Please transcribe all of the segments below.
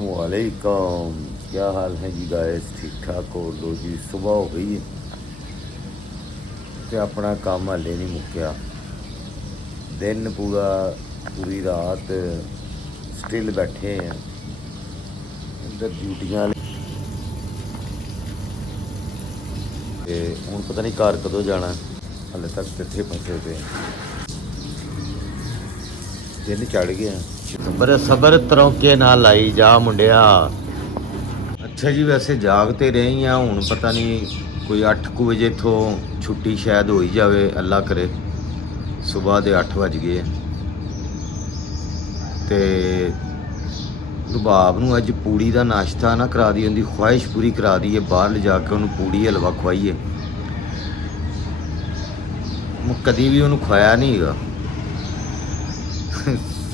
वालेकुम, क्या हाल है जी गाइस? ठीक ठाक हो? लो जी, सुबह हो गई है ते अपना काम हाले नहीं मुक्या। दिन पूरा, पूरी रात स्टिल बैठे हैं इधर ड्यूटियां ते हुण पता नहीं घर कदों जाना। हाले तक कित्थे फसे पे दिन चढ़ गया। सबर सबर तरौके ना लाई जा मुंडिया। अच्छा जी, वैसे जाग तो रही हैं हूँ, पता नहीं कोई 8 ਕੁ ਵਜੇ ਇੱਥੋਂ ਛੁੱਟੀ ਸ਼ਾਇਦ ਹੋ ਹੀ ਜਾਵੇ, ਅੱਲਾ ਕਰੇ। ਸਵੇਰ ਦੇ 8 ਵੱਜ ਗਏ ਤੇ ਰਬਾਬ ਨੂੰ ਅੱਜ ਪੂੜੀ ਦਾ ਨਾਸ਼ਤਾ ਨਾ ਕਰਾ ਦੀ, ਉਹਦੀ ਖੁਆਇਸ਼ ਪੂਰੀ ਕਰਾ ਦਈਏ, ਬਾਹਰ ਲਿਜਾ ਕੇ ਉਹਨੂੰ ਪੂੜੀ ਹਲਵਾ ਖਵਾਈਏ। ਮੈਂ ਕਦੀ ਵੀ ਉਹਨੂੰ ਖਵਾਇਆ ਨਹੀਂ ਹੈਗਾ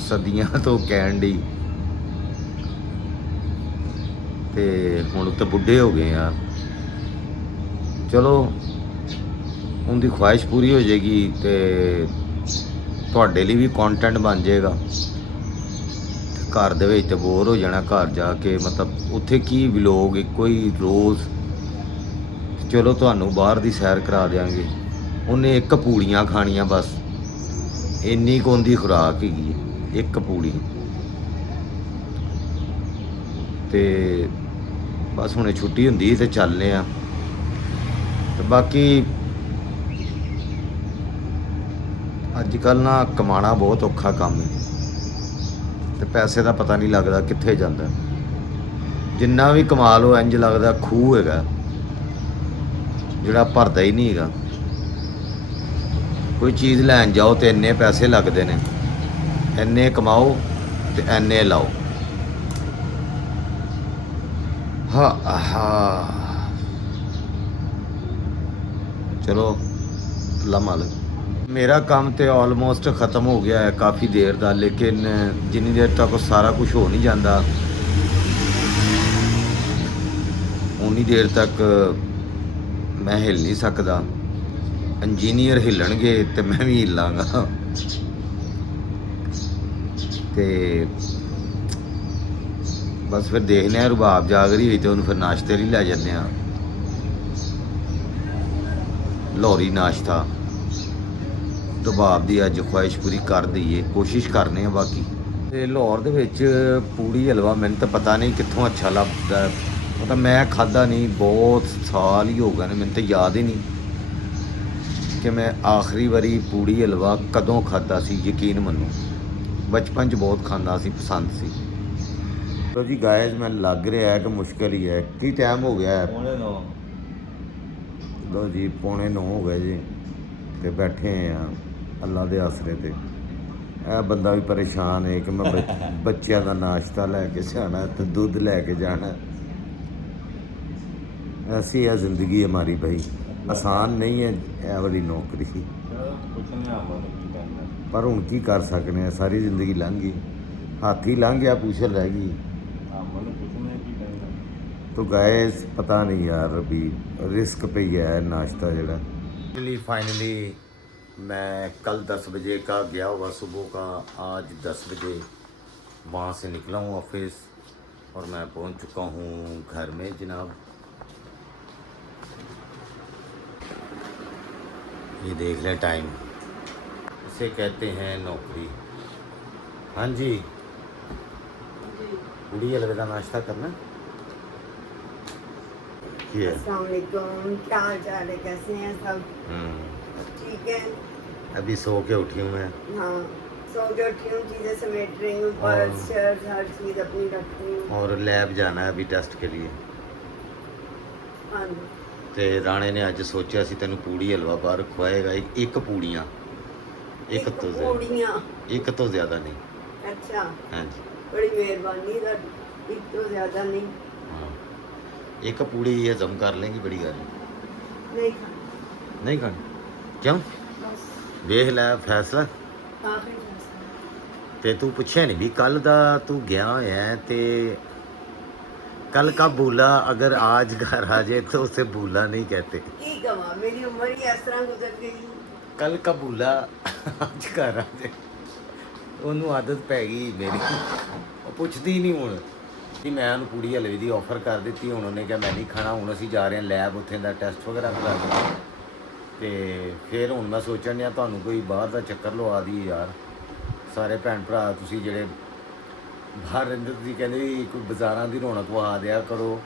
ਸਦੀਆਂ ਤੋਂ ਕਹਿਣ ਡਈ, ਤੇ ਹੁਣ ਤਾਂ ਬੁੱਢੇ ਹੋ ਗਏ ਆ। ਚਲੋ ਉਹਦੀ ਖੁਆਇਸ਼ ਪੂਰੀ ਹੋ ਜਾਏਗੀ ਤੇ ਤੁਹਾਡੇ ਲਈ ਵੀ ਕੰਟੈਂਟ ਬਣ ਜਾਏਗਾ। ਘਰ ਦੇ ਵਿੱਚ ਤੇ ਬੋਰ ਹੋ ਜਾਣਾ ਘਰ ਜਾ ਕੇ, ਮਤਲਬ ਉੱਥੇ ਕੀ ਵਲੋਗ ਇੱਕੋ ਹੀ ਰੋਜ਼। ਚਲੋ ਤੁਹਾਨੂੰ ਬਾਹਰ ਦੀ ਸੈਰ ਕਰਾ ਦਿਆਂਗੇ। ਉਹਨੇ ਇੱਕ ਪੂੜੀਆਂ ਖਾਣੀਆਂ ਬਸ, ਇੰਨੀ ਕੁ ਉਹਦੀ ਖੁਰਾਕ ਹੈਗੀ ਹੈ, ਇੱਕ ਪੂੜੀ। ਤੇ ਬਸ ਹੁਣੇ ਛੁੱਟੀ ਹੁੰਦੀ ਤੇ ਚੱਲਦੇ ਆ। ਤੇ ਬਾਕੀ ਅੱਜ ਕੱਲ੍ਹ ਨਾ ਕਮਾਉਣਾ ਬਹੁਤ ਔਖਾ ਕੰਮ ਹੈ ਤੇ ਪੈਸੇ ਦਾ ਪਤਾ ਨਹੀਂ ਲੱਗਦਾ ਕਿੱਥੇ ਜਾਂਦਾ। ਜਿੰਨਾ ਵੀ ਕਮਾ ਲਓ ਇੰਝ ਲੱਗਦਾ ਖੂਹ ਹੈਗਾ ਜਿਹੜਾ ਭਰਦਾ ਹੀ ਨਹੀਂ ਹੈਗਾ। ਕੋਈ ਚੀਜ਼ ਲੈਣ ਜਾਓ ਤੇ ਇੰਨੇ ਪੈਸੇ ਲੱਗਦੇ ਨੇ, ਇੰਨੇ ਕਮਾਓ ਤੇ ਇੰਨੇ ਲਾਓ। ਹਾਂ ਚਲੋ ਅੱਲਾ ਮਾਲਕ। ਮੇਰਾ ਕੰਮ ਤੇ ਆਲਮੋਸਟ ख़त्म ਹੋ ਗਿਆ ਹੈ ਕਾफ़ी ਦੇਰ ਦਾ, ਲੇਕਿਨ ਜਿੰਨੀ ਦੇਰ ਤੱਕ ਸਾਰਾ ਕੁਝ ਹੋ ਨਹੀਂ ਜਾਂਦਾ ਉਨੀ ਦੇਰ ਤੱਕ ਮੈਂ ਹਿੱਲ ਨਹੀਂ ਸਕਦਾ। ਇੰਜੀਨੀਅਰ ਹਿੱਲਣਗੇ ਤੇ ਮੈਂ ਵੀ ਹਿੱਲਾਂਗਾ। ਤੇ ਬਸ ਫਿਰ ਦੇਖਦੇ ਹਾਂ, ਰਬਾਬ ਜਾਗ ਰਹੀ ਹੋਈ ਤੇ ਉਹਨੂੰ ਫਿਰ ਨਾਸ਼ਤੇ ਲਈ ਲੈ ਜਾਂਦੇ ਹਾਂ, ਲਾਹੌਰੀ ਨਾਸ਼ਤਾ। ਰਬਾਬ ਦੀ ਅੱਜ ਖੁਆਇਸ਼ ਪੂਰੀ ਕਰ ਦਈਏ, ਕੋਸ਼ਿਸ਼ ਕਰਨੇ ਆ ਬਾਕੀ। ਤੇ ਲਾਹੌਰ ਦੇ ਵਿੱਚ ਪੂੜੀ ਹਲਵਾ ਮੈਨੂੰ ਤਾਂ ਪਤਾ ਨਹੀਂ ਕਿੱਥੋਂ ਅੱਛਾ ਲੱਭਦਾ, ਮਤਲਬ ਮੈਂ ਖਾਧਾ ਨਹੀਂ, ਬਹੁਤ ਸਾਲ ਹੀ ਹੋ ਗਏ ਨੇ, ਮੈਨੂੰ ਤਾਂ ਯਾਦ ਹੀ ਨਹੀਂ ਕਿ ਮੈਂ ਆਖਰੀ ਵਾਰੀ ਪੂੜੀ ਹਲਵਾ ਕਦੋਂ ਖਾਧਾ ਸੀ। ਯਕੀਨ ਮੰਨੋ ਬਚਪਨ 'ਚ ਬਹੁਤ ਖਾਂਦਾ ਸੀ, ਪਸੰਦ ਸੀ। ਚਲੋ ਜੀ ਗਾਇਜ਼, ਮੈਨੂੰ ਲੱਗ ਰਿਹਾ ਹੈ ਕਿ ਮੁਸ਼ਕਿਲ ਹੀ ਹੈ। ਕੀ ਟਾਈਮ ਹੋ ਗਿਆ ਹੈ? 9:45। ਲਓ ਜੀ 9:45 ਹੋ ਗਏ ਜੀ ਤੇ ਬੈਠੇ ਆ ਅੱਲਾ ਦੇ ਆਸਰੇ ਤੇ। ਇਹ ਬੰਦਾ ਵੀ ਪਰੇਸ਼ਾਨ ਹੈ ਕਿ ਮੈਂ ਬੱਚਿਆਂ ਦਾ ਨਾਸ਼ਤਾ ਲੈ ਕੇ ਜਾਣਾ ਤੇ ਦੁੱਧ ਲੈ ਕੇ ਜਾਣਾ। ऐसी है ज़िंदगी हमारी भाई, आसान नहीं है ਇਹ ਵਾਲੀ ਨੌਕਰੀ। ਪਰ ਹੁਣ ਕੀ ਕਰ ਸਕਦੇ ਆ, ਸਾਰੀ ਜ਼ਿੰਦਗੀ ਲੰਘ ਗਈ, ਹੱਥ ਹੀ ਲੰਘ ਗਿਆ, ਪੁੱਛਲ ਰਹਿ ਗਈ। तो गाइस पता नहीं यार, अभी रिस्क पे ही है नाश्ता जरा। फाइनली मैं कल 10 बजे का गया हुआ सुबह का, आज 10 बजे वहाँ से निकला हूँ ऑफिस और मैं पहुँच चुका हूँ घर में जनाब। ये देख लें टाइम, इसे कहते हैं नौकरी। हाँ जी, पूड़ी हलवे का नाश्ता करना। अस्सलाम वालेकुम, क्या हाल चाल है, कैसे हैं सब? ठीक है। अभी सो के उठी हूँ मैं। हाँ, सो के उठी हूँ, चीज़ें समेट रही हूँ, पर्स शर्ट हर चीज़ अपनी रख रही हूँ। और लैब जाना है अभी टेस्ट के लिए। हाँ जी। ਤੇ ਰਾਣੇ ਨੇ ਅੱਜ ਸੋਚਿਆ ਸੀ ਤੈਨੂੰ ਪੂੜੀ ਹਲਵਾ ਬਾਹਰ ਖਵਾਏਗਾ, ਇੱਕ ਪੂੜੀਆਂ, ਇੱਕ ਤੋਂ ਜ਼ਿਆਦਾ ਨਹੀਂ। अच्छा, हाँ जी, बड़ी मेहरबानी ਤੁਹਾਡੀ, एक तो ज़्यादा नहीं। हाँ, एक पूड़ी हजम कर लेंगी, बड़ी गल नहीं खानी। नहीं खानी क्यों? बस ਵੇਖ ਲੈ फैसला। आखिरी फैसला। ਤੇ ਤੂੰ ਪੁੱਛਿਆ ਨਹੀਂ ਵੀ ਕੱਲ ਦਾ ਤੂੰ ਗਿਆ ਹੋਇਆ ਤੇ कल का भूला अगर आज घर आ जाए तो उसे भूला नहीं कहते। की कमा, मेरी उम्र ही इस तरह गुजर गई। कल का भूला आज घर आ जाए, ਉਹਨੂੰ ਆਦਤ ਪੈ ਗਈ ਮੇਰੀ, ਉਹ ਪੁੱਛਦੀ ਨਹੀਂ ਹੁਣ। ਜੀ ਮੈਂ ਉਹਨੂੰ ਪੂੜੀ ਹਲਵੇ ਦੀ ਆਫਰ ਕਰ ਦਿੱਤੀ। ਹੁਣ ਉਹਨੇ ਕਿਹਾ ਮੈਂ ਨਹੀਂ ਖਾਣਾ। ਹੁਣ ਅਸੀਂ ਜਾ ਰਹੇ ਹਾਂ ਲੈਬ, ਉੱਥੇ ਦਾ ਟੈਸਟ ਵਗੈਰਾ ਕਰਾਉਣਾ। ਤੇ ਫਿਰ ਹੁਣ ਮੈਂ ਸੋਚਣ ਡਿਆ ਤੁਹਾਨੂੰ ਕੋਈ ਬਾਹਰ ਦਾ ਚੱਕਰ ਲਵਾ ਦੀ ਯਾਰ। ਸਾਰੇ ਭੈਣ ਭਰਾ ਤੁਸੀਂ ਜਿਹੜੇ ਬਾਹਰ ਰਹਿੰਦੇ, ਤੁਸੀਂ ਕਹਿੰਦੇ ਵੀ ਕੋਈ ਬਾਜ਼ਾਰਾਂ ਦੀ ਰੌਣਕ ਵਹਾ ਦਿਆ ਕਰੋ।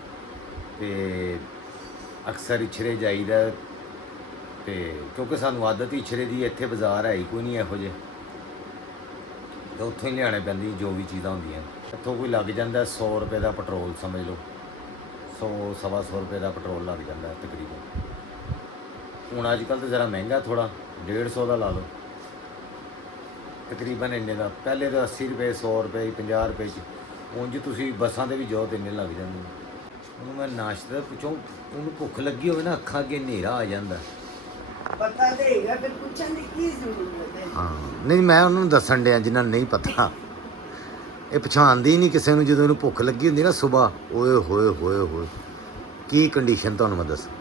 ਤੇ ਅਕਸਰ ਇਛਰੇ ਜਾਈਦਾ, ਤੇ ਕਿਉਂਕਿ ਸਾਨੂੰ ਆਦਤ ਹੀ ਇਛਰੇ ਦੀ। ਇੱਥੇ ਬਾਜ਼ਾਰ ਹੈ ਹੀ ਕੋਈ ਨਹੀਂ ਇਹੋ ਜਿਹੇ, ਤਾਂ ਉੱਥੋਂ ਹੀ ਲਿਆਉਣੇ ਪੈਂਦੀ ਜੋ ਵੀ ਚੀਜ਼ਾਂ ਹੁੰਦੀਆਂ। ਇੱਥੋਂ ਕੋਈ ਲੱਗ ਜਾਂਦਾ 100 ਰੁਪਏ ਦਾ ਪੈਟਰੋਲ, ਸਮਝ ਲਓ 100-125 ਰੁਪਏ ਦਾ ਪੈਟਰੋਲ ਲੱਗ ਜਾਂਦਾ ਤਕਰੀਬਨ। ਹੁਣ ਅੱਜ ਕੱਲ੍ਹ ਤਾਂ ਜ਼ਰਾ ਮਹਿੰਗਾ, ਥੋੜ੍ਹਾ 150 ਦਾ ਲਾ ਲਓ ਤਕਰੀਬਨ ਇੰਨੇ ਦਾ। ਪਹਿਲੇ ਤਾਂ 80 ਰੁਪਏ, 100 ਰੁਪਏ, 50 ਰੁਪਏ 'ਚ ਉਂਝ ਤੁਸੀਂ ਬੱਸਾਂ 'ਤੇ ਵੀ ਜਾਓ ਤਾਂ ਇੰਨੇ ਲੱਗ ਜਾਂਦੇ। ਉਹਨੂੰ ਮੈਂ ਨਾਸ਼ਤੇ ਦਾ ਪੁੱਛੋ, ਉਹਨੂੰ ਭੁੱਖ ਲੱਗੀ ਹੋਵੇ ਨਾ, ਅੱਖਾਂ ਅੱਗੇ ਹਨੇਰਾ ਆ ਜਾਂਦਾ। ਪਤਾ ਦੇਗਾ ਫਿਰ ਪੁੱਛਣ ਦੀ ਕੀ ਜ਼ਰੂਰਤ ਹੈ। ਹਾਂ ਨਹੀਂ, ਮੈਂ ਉਹਨੂੰ ਦੱਸਣ ਡਿਆ ਜਿਨ੍ਹਾਂ ਨੂੰ ਨਹੀਂ ਪਤਾ। ਇਹ ਪਛਾਣਦੀ ਹੀ ਨਹੀਂ ਕਿਸੇ ਨੂੰ। ਜਦੋਂ ਇਹਨੂੰ ਭੁੱਖ ਲੱਗੀ ਹੁੰਦੀ ਨਾ ਸੁਬਾਹ, ਓਏ ਹੋਏ ਹੋਏ ਹੋਏ ਕੀ ਕੰਡੀਸ਼ਨ ਤੁਹਾਨੂੰ ਮੈਂ ਦੱਸਾਂ।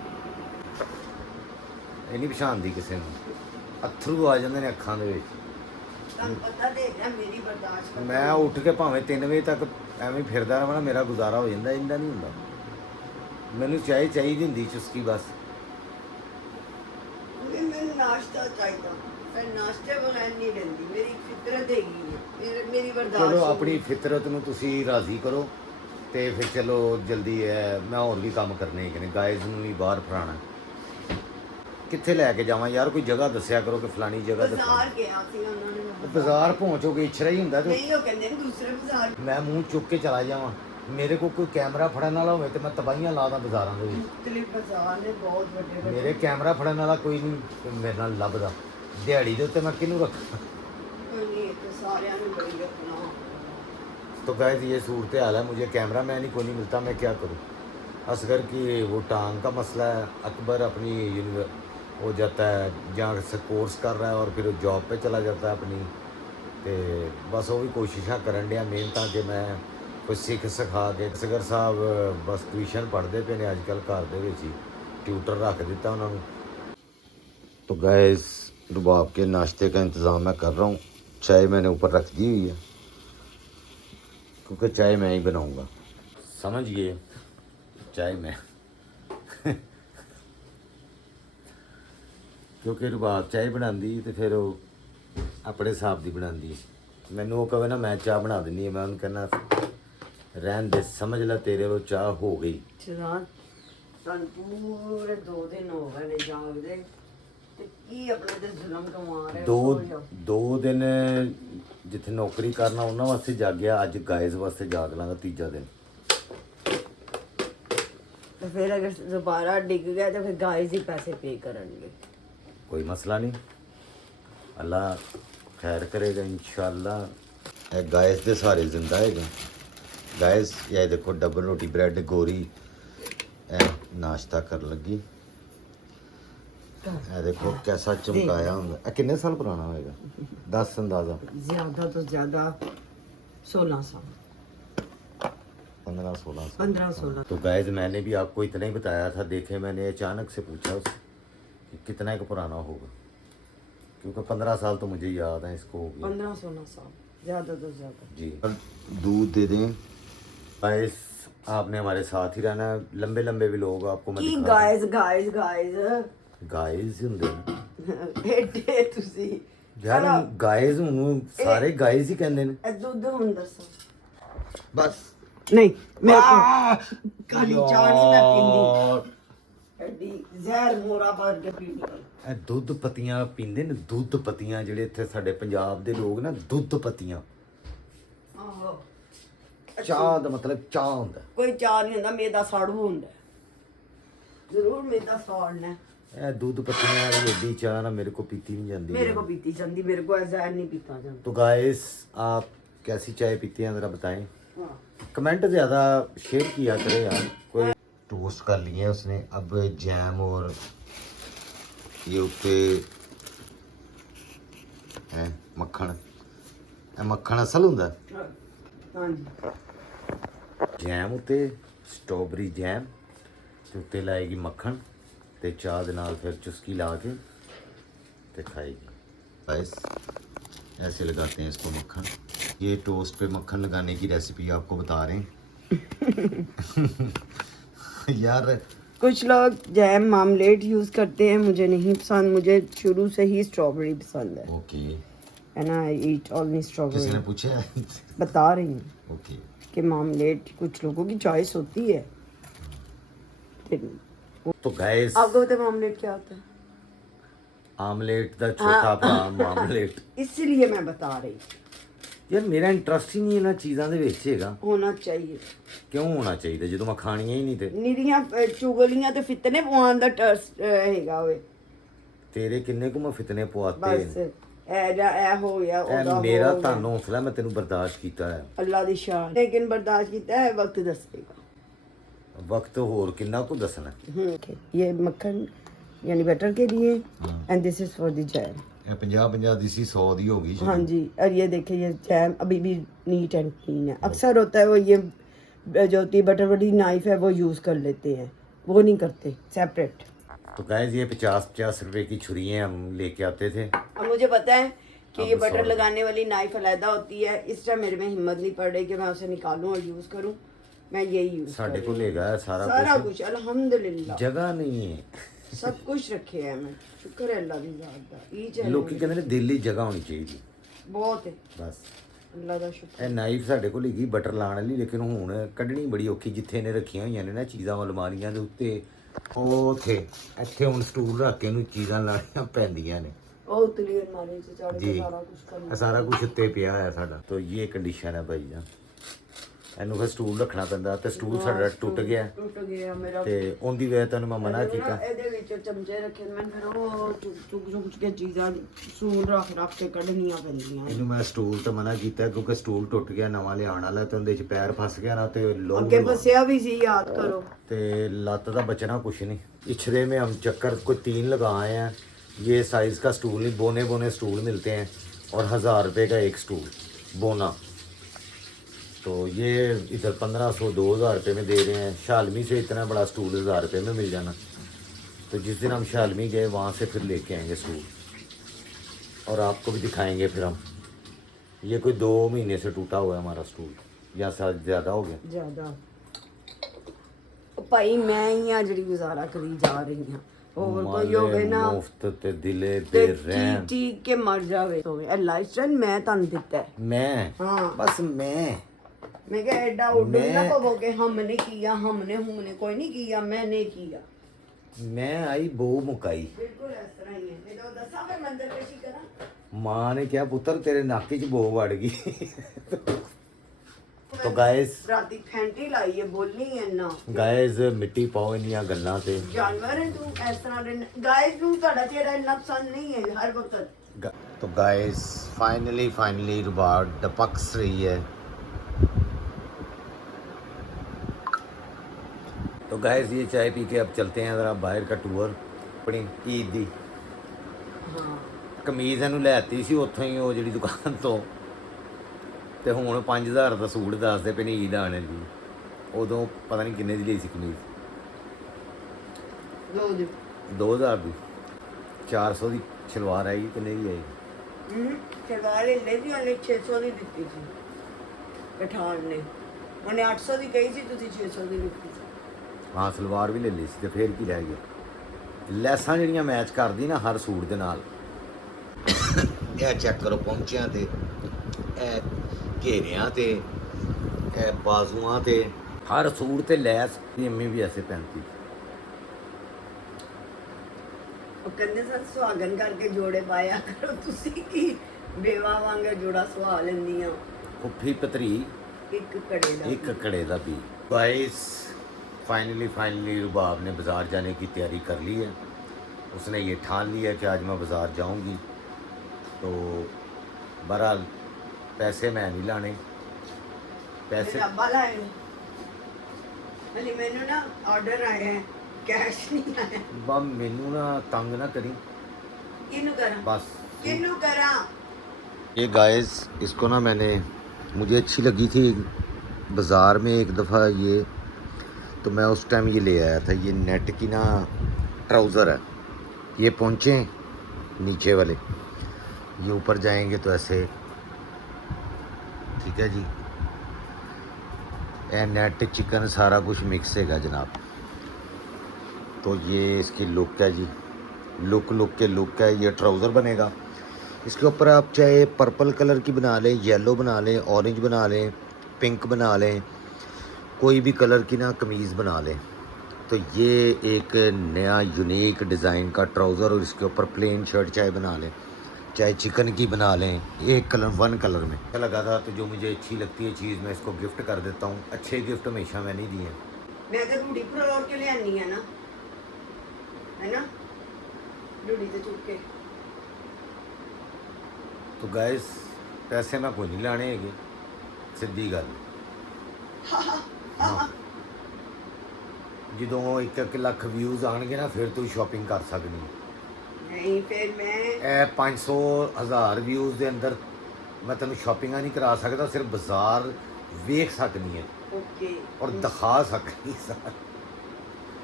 ਇਹ ਨਹੀਂ ਪਛਾਣਦੀ ਕਿਸੇ ਨੂੰ, ਅੱਥਰੂ ਆ ਜਾਂਦੇ ਨੇ ਅੱਖਾਂ ਦੇ ਵਿੱਚ। ਤੁਹਾਨੂੰ ਪਤਾ ਦੇਗਾ ਮੇਰੀ ਬਰਦਾਸ਼ਤ ਕਰੋ। ਮੈਂ ਉੱਠ ਕੇ ਭਾਵੇਂ 3 ਵਜੇ ਤੱਕ ਐਵੇਂ ਫਿਰਦਾ ਰਹਾਂ ਨਾ, ਮੇਰਾ ਗੁਜ਼ਾਰਾ ਹੋ ਜਾਂਦਾ। ਇੰਦਾ ਨਹੀਂ ਹੁੰਦਾ। ਮੈਨੂੰ ਚਾਹ ਚਾਹੀਦੀ ਹੁੰਦੀ ਚੁਸਕੀ ਬਸ। ਮੈਨੂੰ ਨਾਸ਼ਤਾ ਚਾਹੀਦਾ, ਮੈਂ ਨਾਸ਼ਤੇ ਬਗੈਰ ਨਹੀਂ ਰਹਿੰਦੀ। ਮੇਰੀ ਫਿਤਰਤ ਹੈਗੀ ਹੈ, ਮੇਰੀ ਬਰਦਾਸ਼ਤ। ਚਲੋ ਆਪਣੀ ਫਿਤਰਤ ਨੂੰ ਤੁਸੀਂ ਰਾਜ਼ੀ ਕਰੋ ਤੇ ਫਿਰ ਚਲੋ ਜਲਦੀ ਹੈ। ਮੈਂ ਹੋਰ ਵੀ ਕੰਮ ਕਰਨੇ ਹੈਗੇ ਨੇ, ਗਾਇਜ਼ ਨੂੰ ਵੀ ਬਾਹਰ ਫਰਾਣਾ। ਕਿੱਥੇ ਲੈ ਕੇ ਜਾਵਾਂ ਯਾਰ, ਕੋਈ ਜਗ੍ਹਾ ਦੱਸਿਆ ਕਰੋ ਕਿ ਫਲਾਣੀ ਜਗ੍ਹਾ ਦੱਸੋ। ਬਾਜ਼ਾਰ ਗਿਆ ਸੀ ਉਹਨਾਂ ਨੇ। ਬਾਜ਼ਾਰ ਪਹੁੰਚੋਗੇ ਇਛਰਾ ਹੀ ਹੁੰਦਾ ਤੇ ਨਹੀਂ, ਉਹ ਕਹਿੰਦੇ ਨੇ ਦੂਸਰੇ ਬਾਜ਼ਾਰ। ਮੈਂ ਮੂੰਹ ਚੁੱਕ ਕੇ ਚਲਾ ਜਾਵਾਂ। ਮੇਰੇ ਕੋਲ ਕੋਈ ਕੈਮਰਾ ਫੜਨ ਵਾਲਾ ਹੋਵੇ ਤੇ ਮੈਂ ਤਬਾਹੀਆਂ ਲਾ ਦਾਂ ਬਾਜ਼ਾਰਾਂ ਦੇ ਵਿੱਚ। ਮੁਖਤਲਿਫ ਬਾਜ਼ਾਰ ਨੇ, ਬਹੁਤ ਵੱਡੇ ਵੱਡੇ। ਮੇਰੇ ਕੈਮਰਾ ਫੜਨ ਵਾਲਾ ਕੋਈ ਨਹੀਂ ਮੇਰੇ ਨਾਲ ਲੱਭਦਾ। ਦਿਹਾੜੀ ਦੇ ਉੱਤੇ ਮੈਂ ਕਿਹਨੂੰ ਰੱਖਾਂ। ਕੋਈ ਨਹੀਂ, ਇੱਥੇ ਸਾਰਿਆਂ ਨੂੰ ਬੜੀ ਰੱਖਣਾ। तो गाइस ये सूरत हाल है, मुझे कैमरा मैन ही कोई नहीं मिलता, मैं क्या करूँ। असगर की वो टांग का मसला है। अकबर अपनी हो जाता है जहाँ से कोर्स कर रहा है और फिर जॉब पे चला जाता है अपनी। तो बस वो भी कोशिशा करन दिया मेहनत कि मैं कोई सिख सिखा के। असगर साहब बस ट्यूशन पढ़ते पे ने अजकल घर दे विच ही, ट्यूटर रख दिता उन्होंने। तो गाइस रुबाब के नाश्ते का इंतज़ाम मैं कर रहा हूँ। चाय मैंने ऊपर रख दी हुई है क्योंकि चाय मैं ही बनाऊंगा, समझ गए। चाय मैं क्योंकि रुबाब चाय बनाती तो फिर वो अपने हिसाब की बनाती। मैनू वो कहे ना मैं चाह बना दिनी है, मैं उन्हें कहना रहन दे, समझ ला तेरे वो चाह हो गई। ਸ਼ਰਾਨ ਤੁਹਾਨੂੰ ਪੂਰੇ 2 ਦਿਨ ਹੋ ਗਏ ਨੇ ਜਾਗਦੇ ਤੇ ਕੀ ਆਪਣੇ ਤੇ ਜ਼ੁਲਮ ਕਮਾ ਰਹੇ ਹੋ। ਦੋ ਦਿਨ ਜਿੱਥੇ ਨੌਕਰੀ ਕਰਨਾ ਉਹਨਾਂ ਵਾਸਤੇ ਜਾਗਿਆ, ਅੱਜ ਗਾਇਜ਼ ਵਾਸਤੇ ਜਾਗ ਲਾਂਗਾ ਤੀਜਾ ਦਿਨ। ਤੇ ਫਿਰ ਅਗਰ ਦੁਬਾਰਾ ਡਿੱਗ ਗਿਆ ਤਾਂ ਫਿਰ ਗਾਇਜ਼ ਹੀ ਪੈਸੇ ਪੇ ਕਰਨਗੇ। कोई मसला नहीं, अल्लाह खैर करेगा इंशाल्लाह। ए गायस दे सारे जिंदा है। गायस ये देखो डबल रोटी ब्रेड गोरी ए नाश्ता कर लगी। ए देखो कैसा चमकाया हुंदा। ए कितने साल पुराना होएगा? 10 अंदाजा। ज्यादा तो ज्यादा 16 साल, 15-16 साल। 15-16। तो गायस मैंने भी आपको इतना ही बताया था। देखे मैंने अचानक से पूछा उससे कि कितना का पुराना होगा, क्योंकि 15 साल तो मुझे याद है इसको हो गया। 15-16 साल, ज्यादा तो ज्यादा जी। दूध दे दें गाइस, आपने हमारे साथ ही रहना है। लंबे लंबे भी लोग आपको मैं ਕੀ दिखा guys guys guys guys he ਹੁੰਦੇ ਨੇ ਏਡੇ ਤੁਸੀਂ ਯਾਰ। गाइस ਨੂੰ ਸਾਰੇ गाइस ਹੀ ਕਹਿੰਦੇ ਨੇ। ਇਹ ਦੁੱਧ ਹੁਣ ਦੱਸੋ। ਬਸ ਨਹੀਂ ਮੈਂ ਕਾਲੀ ਚਾਹ ਨਹੀਂ ਮੈਂ ਪੀਂਦੀ। ਐਡੀ ਜ਼ਹਿਰ ਮੋਰਾ ਭਰ ਕੇ ਪੀਣੀ। ਇਹ ਦੁੱਧ ਪੱਤੀਆਂ ਪੀਂਦੇ ਨੇ, ਦੁੱਧ ਪੱਤੀਆਂ ਜਿਹੜੇ ਇੱਥੇ ਸਾਡੇ ਪੰਜਾਬ ਦੇ ਲੋਕ ਨਾ, ਦੁੱਧ ਪੱਤੀਆਂ। ਆਹੋ, ਚਾਹ ਦਾ ਮਤਲਬ ਚਾਹ ਹੁੰਦਾ। ਕੋਈ ਚਾਹ ਨਹੀਂ ਹੁੰਦਾ, ਮੇਦਾ ਸਾੜੂ ਹੁੰਦਾ। ਜ਼ਰੂਰ ਮੇਦਾ ਸਾੜਨਾ। ਇਹ ਦੁੱਧ ਪੱਤੀਆਂ ਵਾਲੀ ਏਡੀ ਚਾਹ ਨਾ ਮੇਰੇ को पीती नहीं जाती। मेरे को पीती जाती, मेरे को जहर नहीं पीता जाता। तो गाइस आप कैसी चाय पीते हैं ज़रा बताएं। हाँ। कमेंट ज़्यादा शेयर किया करें यार। कोई टोस्ट कर लिए उसने। अब जैम और ये उत्ते है मक्खन। मक्खन असल हुंदा। हाँ जी। जैम उत्ते स्ट्रॉबेरी जैम ते उत्ते लाएगी मक्खन ते चाह दे नाल फिर चुस्की ला के ते खाएगी। गाइस ऐसे लगाते हैं इसको मक्खन। ये टोस्ट पे मक्खन लगाने की रेसिपी आपको बता रहे हैं। यार कुछ लोग जैम मामलेट यूज करते हैं, मुझे नहीं पसंद, मुझे शुरू से ही स्ट्रॉबेरी पसंद है। Okay, and I eat only किसी ने स्ट्रॉबेरी। पूछा है? बता रही हूँ ओके, कि मामलेट कुछ लोगों की चॉइस होती है। तो गाइस आपको पता है मामलेट क्या होता है? आमलेट ਦਾ ਛੋਟਾ ਭਰਾ ਮਾਮਲੇਟ। इसीलिए मैं बता रही थी। ਯਾਰ ਮੇਰਾ ਇੰਟਰਸਟ ਹੀ ਨਹੀਂ ਇਹਨਾਂ ਚੀਜ਼ਾਂ ਦੇ ਵਿੱਚ ਹੈਗਾ। होना चाहिए। ਕਿਉਂ ਹੋਣਾ ਚਾਹੀਦਾ ਜਦੋਂ ਮੈਂ ਖਾਣੀਆਂ ਹੀ ਨਹੀਂ ਤੇ? ਨਿਰੀਆਂ ਚੁਗਲੀਆਂ ਤੇ ਫਿਤਨੇ ਪਵਾਉਣ ਦਾ ਟਰਸਟ ਹੈਗਾ ਵੇ। ਤੇਰੇ ਕਿੰਨੇ ਕੁ ਮੈਂ ਫਿਤਨੇ ਪਵਾਤੇ ਬਸ ਇਹ ਹੋ ਗਿਆ ਉਹਦਾ ਇਹ ਹੋ ਮੇਰਾ ਗਿਆ। ਤੁਹਾਨੂੰ ਹੌਸਲਾ, ਮੈਂ ਤੈਨੂੰ ਬਰਦਾਸ਼ਤ ਕੀਤਾ ਹੈ। ਅੱਲਾ ਦੀ ਸ਼ਾਨ, ਲੇਕਿਨ ਬਰਦਾਸ਼ਤ ਕੀਤਾ ਹੈ, ਵਕਤ ਦੱਸੇਗਾ। वक्त और कितना को दसना। Okay. ये मक्खन यानी बटर के लिए and this is for the jam. ਇਹ 50 ਦੀ ਸੀ 100 ਦੀ ਹੋ गई। हाँ जी, और ये देखिए ये जैम अभी भी नीट एंड क्लीन है। अक्सर होता है वो ये जो होती है बटर वाली नाइफ है वो यूज़ कर लेते हैं, वो नहीं करते, सेपरेट। तो गाइस ये 50 रुपए की छुरियाँ हम लेके आते थे। अब मुझे पता है कि ये अब बटर 100 लगाने वाली नाइफ अलहदा होती है, इस टाइम मेरे में हिम्मत नहीं पड़ रही कि मैं उसे निकालूं और यूज़ करूं। मैं यही यूज़ साढ़े को लेगा सारा सारा कुछ अल्हम्दुलिल्लाह, जगह नहीं है। सब कुछ रखे हैं। मैं शुक्र है अल्लाह दी ज़ात दा। ई लोग की कहते ने दिल ही जगह होनी चाहिए बहुत है, बस। अल्लाह दा शुक्र। ਇਹ ਨਾਈਫ ਸਾਡੇ ਕੋਲ ਹੈਗੀ ਬਟਰ ਲਾਉਣ ਵਾਲੀ, ਲੇਕਿਨ ਹੁਣ ਕੱਢਣੀ ਬੜੀ ਔਖੀ। ਜਿੱਥੇ ਇਹਨੇ ਰੱਖੀਆਂ ਹੋਈਆਂ ਨੇ ਨਾ ਚੀਜ਼ਾਂ ਅਲਮਾਰੀਆਂ ਦੇ ਉੱਤੇ, ਉਹ ਉੱਥੇ ਇੱਥੇ ਹੁਣ ਸਟੂਲ ਰੱਖ ਕੇ ਇਹਨੂੰ ਚੀਜ਼ਾਂ ਲਾਣੀਆਂ ਪੈਂਦੀਆਂ ਨੇ ਉਹ ਉਤਲੀ ਅਲਮਾਰੀ ਚ ਚੜ ਕੇ ਜੀ। ਸਾਰਾ ਕੁਝ ਕਰਨਾ। ਇਹ ਸਾਰਾ ਕੁਝ ਉੱਤੇ ਪਿਆ ਹੋਇਆ ਸਾਡਾ। तो ये कंडीशन है भाई जान। ਇਹਨੂੰ ਫਿਰ ਸਟੂਲ ਰੱਖਣਾ ਪੈਂਦਾ ਤੇ ਸਟੂਲ ਸਾਡਾ ਟੁੱਟ ਗਿਆ ਟੁੱਟ ਗਿਆ ਮੇਰਾ। ਤੇ ਉਹਦੀ ਵਜ੍ਹਾ ਤੋਂ ਮੈਂ ਮਨਾ ਇਹਦੇ ਕੀਤਾ। ਨਾ ਇਹਦੇ ਵਿੱਚ ਚਮਚੇ ਰੱਖੇ ਨੇ, ਮੈਂ ਫਿਰ ਉਹ ਚੁੱਕ ਕੇ ਚੀਜ਼ਾਂ ਸੂਲ ਰੱਖ ਕੇ ਕੱਢਣੀਆਂ ਪੈਂਦੀਆਂ। ਇਹਨੂੰ ਮੈਂ ਸਟੂਲ ਤੇ ਮਨਾ ਕੀਤਾ ਕਿਉਂਕਿ ਸਟੂਲ ਟੁੱਟ ਗਿਆ, ਨਵਾਂ ਲਿਆਉਣ ਵਾਲਾ ਤੇ ਉਹਦੇ ਚ ਪੈਰ ਫਸ ਗਿਆ ਨਾ ਤੇ ਲੋਹ ਅੱਗੇ ਫਸਿਆ ਵੀ ਸੀ, ਯਾਦ ਕਰੋ। ਤੇ ਲੱਤ ਦਾ बचना कुछ नहीं। पिछड़े में हम चक्कर कोई 3 लगाए हैं। ये साइज़ का स्टूल नहीं, बोने बोने स्टूल मिलते हैं और 1000 रुपये का एक स्टूल बोना। तो ये इधर 1500 2000 रुपये में दे रहे हैं। शालमी से इतना बड़ा स्टूल 1000 रुपये में मिल जाना। तो जिस दिन हम शालमी गए वहाँ से फिर लेके आएंगे स्टूल और आपको भी दिखाएंगे फिर हम। ये कोई 2 महीने से टूटा हुआ है हमारा स्टूल, या शायद ज़्यादा हो गया। ਜ਼ਿਆਦਾ ਭਾਈ ਮੈਂ ਹੀ ਆ ਜਿਹੜੀ ਗੁਜ਼ਾਰਾ ਕਰੀ ਜਾ ਰਹੀ ਹਾਂ। ਹੋਰ ਕੋਈ ਹੋਵੇ ਨਾ ਮੁਫਤ ਤੇ ਦਿਲੇ ਤੇ ਬੇਰਹਿਮ। ਠੀਕ ਕੇ ਮਰ ਜਾਵੇ। ਹੋਵੇ ਇਹ ਲਾਈਫ ਸਟਾਈਲ ਮੈਂ ਤੁਹਾਨੂੰ ਦਿੱਤਾ ਹੈ। मैं हाँ। बस मैं मैं क्या एडा उड़ ना पवो कि हमने किया, हमने कोई नहीं किया, मैंने किया। मैं आई बो मुकाई। बिल्कुल इस तरह ही है। नहीं तो दसा फिर मंदिर पेशी करा। माँ ने क्या पुत्र तेरे नाके च बो वड़ गई। तो गाइस राती फैंटी लाई है, बोलनी है ना गाइस मिट्टी पाओ इन्नियां गल्लां ते। जानवर है तू इस तरह दे। गाइस तू ਤੁਹਾਡਾ ਚਿਹਰਾ ਇੰਨਾ ਪਸੰਦ ਨਹੀਂ ਹੈ ਹਰ ਵਕਤ। तो गाइस फाइनली रुबाब टपक रही है। तो गाइस ये चाय पी के अब चलते हैं ज़रा बाहर का टूर अपनी ईद दी। ਹਾਂ ਕਮੀਜ਼ ਇਹਨੂੰ ਲੈਤੀ ਸੀ ਉੱਥੋਂ ਹੀ ਉਹ ਜਿਹੜੀ ਦੁਕਾਨ ਤੋਂ, ਤੇ ਹੁਣ 5000 ਦਾ ਸੂਟ ਦੱਸਦੇ ਪਏ ਨੇ ਈਦ ਆਉਣ ਲਈ। ਉਦੋਂ ਪਤਾ ਨਹੀਂ ਕਿੰਨੇ ਦੀ ਲਈ ਸੀ ਕਮੀਜ਼। ਲੋ ਜੀ 2000 ਦੀ 400 ਦੀ ਸਲਵਾਰ ਆਈ, ਕਿੰਨੇ ਦੀ ਆਈ? ਸਲਵਾਰ ਲੈ ਲਈ ਉਹਨੇ 600 ਦੀ ਦਿੱਤੀ ਸੀ ਪਠਾਨ ਨੇ। ਉਹਨੇ 800 ਦੀ ਕਹੀ ਸੀ, ਤੁਸੀਂ 600 ਦੀ ਦਿੱਤੀ ਸੀ। ਹਾਂ ਸਲਵਾਰ ਵੀ ਲੈ ਲਈ ਸੀ ਤੇ ਫੇਰ ਕੀ ਰਹਿ ਗਿਆ? ਲੈਸਾਂ ਜਿਹੜੀਆਂ ਮੈਚ ਕਰਦੀ ਨਾ ਹਰ ਸੂਟ ਦੇ ਨਾਲ। ਇਹ ਚੈੱਕ ਕਰੋ ਪਹੁੰਚਿਆਂ ਤੇ, ਇਹ ਘੇਰਿਆਂ ਤੇ, ਇਹ ਬਾਜ਼ੂਆਂ ਤੇ, ਹਰ ਸੂਟ ਤੇ ਲੈਸ ਦੀ ਅੰਮੀ ਵੀ ਐਸੇ ਪਹਿਨਤੀ। ਉਹ ਕਹਿੰਦੇ ਸਨ ਸੁਹਾਗਨ ਕਰਕੇ ਜੋੜੇ ਪਾਇਆ ਕਰੋ, ਤੁਸੀਂ ਕੀ ਬੇਵਾ ਵਾਂਗ ਜੋੜਾ ਸੁਹਾ ਲੈਂਦੀਆਂ। ਫੁੱਫੀ ਪਤਰੀ ਇੱਕ ਕੜੇ ਦਾ एक कड़े का भी। गाइस फाइनली रुबाब ने बाज़ार जाने की तैयारी कर ली है। उसने ये ठान लिया कि आज मैं बाज़ार जाऊंगी। तो बहरहाल पैसे मैं नहीं लाने, पैसे ਰੱਬਾ ਲਾਏ ਹਲੇ ਮੈਨੂੰ ਨਾ ਆਰਡਰ ਆਏ ਹੈ, ਕੈਸ਼ ਨਹੀਂ ਆਇਆ। बम मैनू ना तंग ना करी ਕਿਹਨੂੰ ਕਰਾਂ बस। ਕਿਹਨੂੰ करा। ये गाइस इसको ना मैंने, मुझे अच्छी लगी थी बाज़ार में एक दफ़ा ये, तो मैं उस टाइम ये ले आया था। ये नेट की ना ट्राउज़र है, ये पहुँचे नीचे वाले, ये ऊपर जाएंगे तो ऐसे, ठीक है जी, ये नेट चिकन सारा कुछ मिक्स हैगा जनाब। तो ये इसकी लुक है जी, लुक है। ये ट्राउज़र बनेगा। इसके ऊपर आप चाहे पर्पल कलर की बना लें, येलो बना लें, ऑरेंज बना लें, पिंक बना लें, कोई भी कलर की ना कमीज़ बना लें। तो ये एक नया यूनिक डिज़ाइन का ट्राउज़र, और इसके ऊपर प्लेन शर्ट चाहे बना लें, चाहे चिकन की बना लें, एक कलर वन कलर में अच्छा लगा था। तो जो मुझे अच्छी लगती है चीज़ मैं इसको गिफ्ट कर देता हूँ। अच्छे गिफ्ट हमेशा मैं नहीं दिए। मैं तो रूढ़ी फरोड़ के लिए आनी है ना, है ना, रूढ़ी तो चुप के। तो गाइस पैसे मैं कोई नहीं लाने है, सीधी गल। हाँ, ਜਦੋਂ 1 ਲੱਖ व्यूज़ आएंगे ना फिर तू शॉपिंग कर सकनी। नहीं फिर मैं 500,000 व्यूज़ के अंदर मैं तेन शॉपिंग नहीं करा सकता, सिर्फ बाजार वेख सकनी है ओके और दिखा सकनी।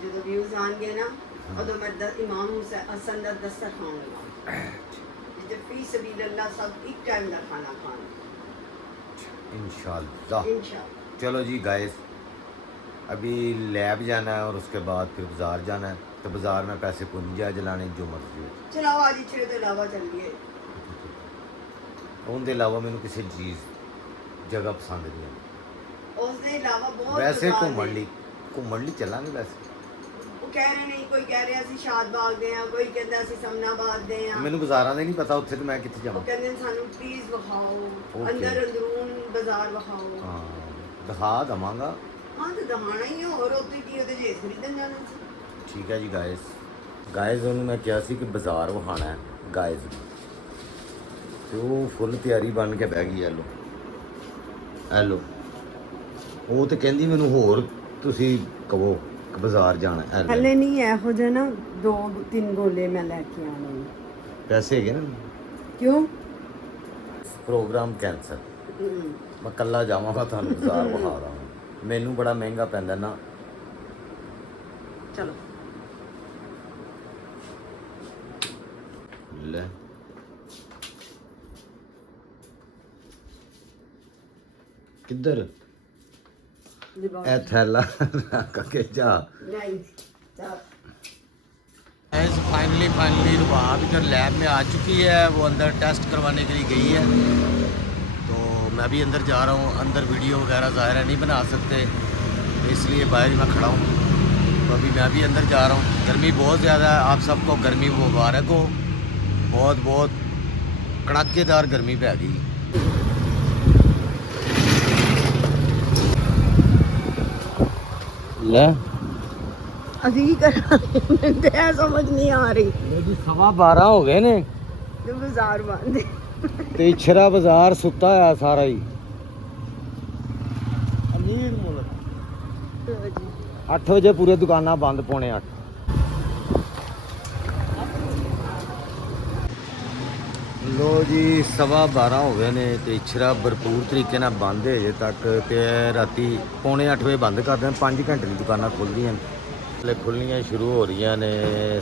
जो व्यूज आएंगे ना उदो मैं इमाम हसन दा दस्तरखान लगाऊं, जिते फी सबीलिल्लाह सब एक टाइम का खाना खाना इंशाल्लाह। इंशाल्लाह। चलो जी गाइस, अभी लैब जाना है और उसके बाद फिर बाज़ार जाना है। तो बाज़ार में पैसे को नहीं जाए जलाने, जो मर्जी हो। चलाओ आज छे तो अलावा चलिए। उनके अलावा मैंने किसी चीज़ जगह पसंद नहीं है। उस दे अलावा बहुत वैसे बाजार ने। घूमन ली चलांगे वैसे। वो कह रहे नहीं, कोई कह रहे ਅਸੀਂ ਸ਼ਾਦਬਾਗ ਦੇ ਆ, ਕੋਈ ਕਹਿੰਦਾ ਅਸੀਂ ਸਮਨਾਬਾਦ ਦੇ ਆ। ਮੈਨੂੰ ਬਾਜ਼ਾਰਾਂ ਦਾ ਨਹੀਂ ਪਤਾ ਉੱਥੇ ਤੇ ਮੈਂ ਕਿੱਥੇ ਉਹ ਜਾਵਾਂ। ਕਹਿੰਦੇ ਸਾਨੂੰ ਪਲੀਜ਼ ਵਿਖਾਓ, Okay. ਅੰਦਰ ਅੰਦਰੂਨ ਬਾਜ਼ਾਰ ਵਿਖਾਓ। ਹਾਂ ਦਿਖਾ ਦਵਾਂਗਾ। ਹਾਂ ਤੇ ਦਹਾਣਾ ਹੀ ਆ, ਹੋਰ ਉੱਥੇ ਕੀ ਉਹਦੇ ਜੇਸ ਖਰੀਦਣ ਜਾਣਾ ਸੀ। ਠੀਕ ਹੈ ਜੀ ਗਾਇਜ਼ ਉਹਨੂੰ ਮੈਂ ਕਿਹਾ ਸੀ ਕਿ ਬਾਜ਼ਾਰ ਵਿਖਾਣਾ ਹੈ ਗਾਇਜ਼, ਤੇ ਉਹ ਫੁੱਲ ਤਿਆਰੀ ਬਣ ਕੇ ਬਹਿ ਗਈ। ਐਲੋ ਉਹ ਤੇ ਕਹਿੰਦੀ ਮੈਨੂੰ ਹੋਰ ਤੁਸੀਂ ਕਹੋ ਕਿ ਬਾਜ਼ਾਰ ਜਾਣਾ ਹੈ। ਹਲੇ ਨਹੀਂ ਇਹੋ ਜਿਹਾ ਨਾ 2-3 ਗੋਲੇ ਮੈਂ ਲੈ ਕੇ ਆਣੇ ਨੇ। ਪੈਸੇ ਹੈਗੇ ਨਾ। ਕਿਉਂ? Programme cancel. ਮੈਂ ਕੱਲਾ ਜਾਵਾਂਗਾ, ਤੁਹਾਨੂੰ ਬਾਜ਼ਾਰ ਵਿਖਾ ਦਾਂਗਾ। ਮੈਨੂੰ ਬੜਾ ਮਹਿੰਗਾ ਪੈਂਦਾ ਨਾ। ਚਲੋ ਲੈ ਕਿੱਧਰ ਇਹ ਥੈਲਾ ਰੱਖ ਕੇ ਜਾ। ਨਹੀਂ ਚਾ फाइनली रुबाब इधर लैब में आ चुकी है। वो अंदर टेस्ट करवाने के लिए गई है, तो मैं भी अंदर जा रहा हूँ। अंदर वीडियो वगैरह ज़ाहिर है नहीं बना सकते, इसलिए बाहर मैं खड़ा हूँ। तो अभी मैं भी अंदर जा रहा हूँ। गर्मी बहुत ज़्यादा है, आप सबको गर्मी मुबारक हो। बहुत बहुत कड़ाकेदार गर्मी पै गई। ले ਅਸੀਂ ਕੀ ਕਰਾਂਗੇ? ਮੈਨੂੰ ਤੇ ਇਹ ਸਮਝ ਨਹੀਂ ਆ ਰਹੀ। जी 12:15 हो गए ने ਤੇ ਬਾਜ਼ਾਰ ਬੰਦ ਹੈ। ਤੇ ਇਛਰਾ ਬਾਜ਼ਾਰ ਸੁੱਤਾ ਆ ਸਾਰਾ ਹੀ। ਅਮੀਰ ਮੁਲਕ 8 ਵਜੇ ਪੂਰੇ ਦੁਕਾਨਾਂ ਬੰਦ, ਪੌਣੇ 8। ਲੋ ਜੀ 12:15 ਹੋ ਗਏ ਨੇ ਤੇ ਇਛਰਾ ਭਰਪੂਰ ਤਰੀਕੇ ਨਾਲ ਬੰਦ ਹੈ ਅਜੇ ਤੱਕ। ਤੇ ਰਾਤੀ ਪੌਣੇ 8 ਵਜੇ ਬੰਦ ਕਰਦੇ ਨੇ। 5 ਘੰਟੇ ਦੀ ਦੁਕਾਨਾਂ ਖੁੱਲ੍ਹਦੀਆਂ ਨੇ, ਹਲੇ ਖੁੱਲ੍ਹਣੀਆਂ ਸ਼ੁਰੂ ਹੋ ਰਹੀਆਂ ਨੇ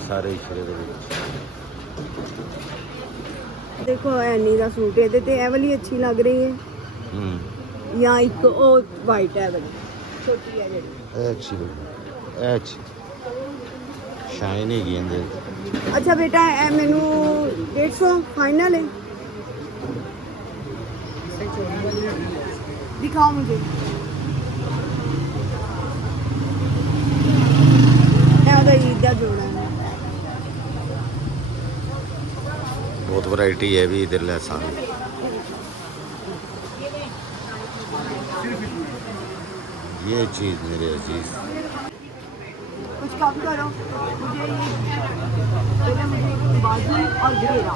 ਸਾਰੇ ਇਛਰੇ ਦੇ ਵਿੱਚ। ਦੇਖੋ ਐਨੀ ਦਾ ਸੂਟ ਇਹਦੇ ਤੇ ਇਹ ਵਾਲੀ ਅੱਛੀ ਲੱਗ ਰਹੀ ਹੈ ਜਾਂ ਇੱਕ ਉਹ ਵਾਈਟ ਹੈ ਵਾਲੀ ਛੋਟੀ ਹੈ ਜਿਹੜੀ। ਇਹ ਅੱਛੀ ਲੱਗੀ, ਇਹ ਅੱਛੀ ਸ਼ਾਈਨ ਹੈਗੀ ਇਹਦੇ। ਅੱਛਾ ਬੇਟਾ ਇਹ ਮੈਨੂੰ 150 ਫਾਈਨਲ ਹੈ। दिखाओ मुझे। ईद का जोड़ा है, बहुत वैरायटी है भी इधर लहसन। ये चीज़ मेरे अजीज कुछ कम करो मुझे बाजू और घेरा।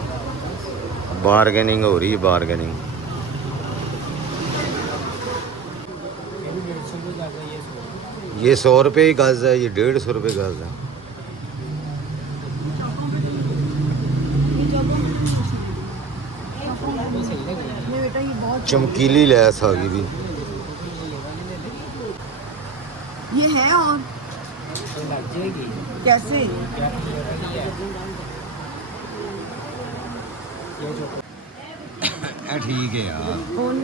बारगेनिंग हो रही है, बारगेनिंग। ये 100 रुपये ही गज है, ये 150 रुपये गज है। चमकीली लैस आ गई भी। ये है और कैसे ठीक है यार। कौन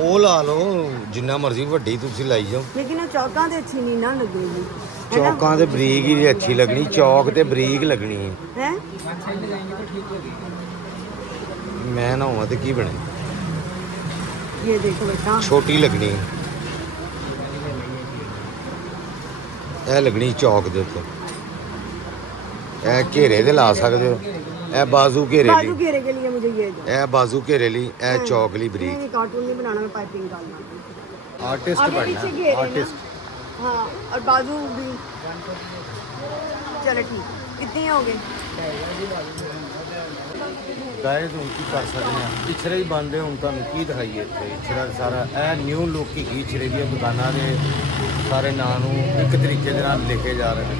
ਉਹ ਲਾ ਲਓ ਜਿੰਨਾ ਮਰਜ਼ੀ ਵੱਡੀ ਤੁਸੀਂ ਲਾਈ ਜਾਓ। लेकिन वो चौका तो अच्छी नहीं ना लगेगी, है ना? ਚੌਕਾਂ ਤੇ ਬਰੀਕ ਹੀ ਅੱਛੀ ਲੱਗਣੀ, ਚੌਕ ਤੇ ਬਰੀਕ ਲੱਗਣੀ ਹੈ। हैं? ਮੈਂ ਨਾ ਹੋਵਾਂ ਤੇ ਕੀ ਬਣੇ, ये देखो बेटा, ਛੋਟੀ ਲੱਗਣੀ ਹੈ। ਇਹ ਲੱਗਣੀ ਚੌਕ ਦੇ ਉੱਤੇ, ਇਹ ਘੇਰੇ ਤੇ ਲਾ ਸਕਦੇ ਹੋ, ਇਹ ਬਾਜ਼ੂ ਘੇਰੇ बाजू ਲਈ, घेरे के लिए मुझे ये दो। ਇਹ ਬਾਜ਼ੂ ਘੇਰੇ ਲਈ, ਇਹ ਚੌਕ ਲਈ नहीं ਬਰੀਕ। नहीं, कार्टून नहीं बनाना, मैं पाइपिंग डालना। ਆਰਟਿਸਟ आगे ਬਣਨਾ, पीछे घेरे ना। ਆਰਟਿਸਟ। हाँ, और बाजू भी। चलो ठीक, कितने हो गए? ਗਾਇਜ਼ ਹੁਣ ਕੀ ਕਰ ਸਕਦੇ ਆ, ਇਛਰੇ ਹੀ ਬੰਦੇ, ਹੁਣ ਤੁਹਾਨੂੰ ਕੀ ਦਿਖਾਈਏ ਇੱਥੇ ਇਛਰਾ ਸਾਰਾ। ਇਹ ਨਿਊ ਲੋਕੀ ਇਛਰੇ ਦੀਆਂ ਦੁਕਾਨਾਂ ਦੇ ਸਾਰੇ ਨਾਂ ਨੂੰ ਇੱਕ ਤਰੀਕੇ ਦੇ ਨਾਲ ਲਿਖੇ ਜਾ ਰਹੇ ਨੇ।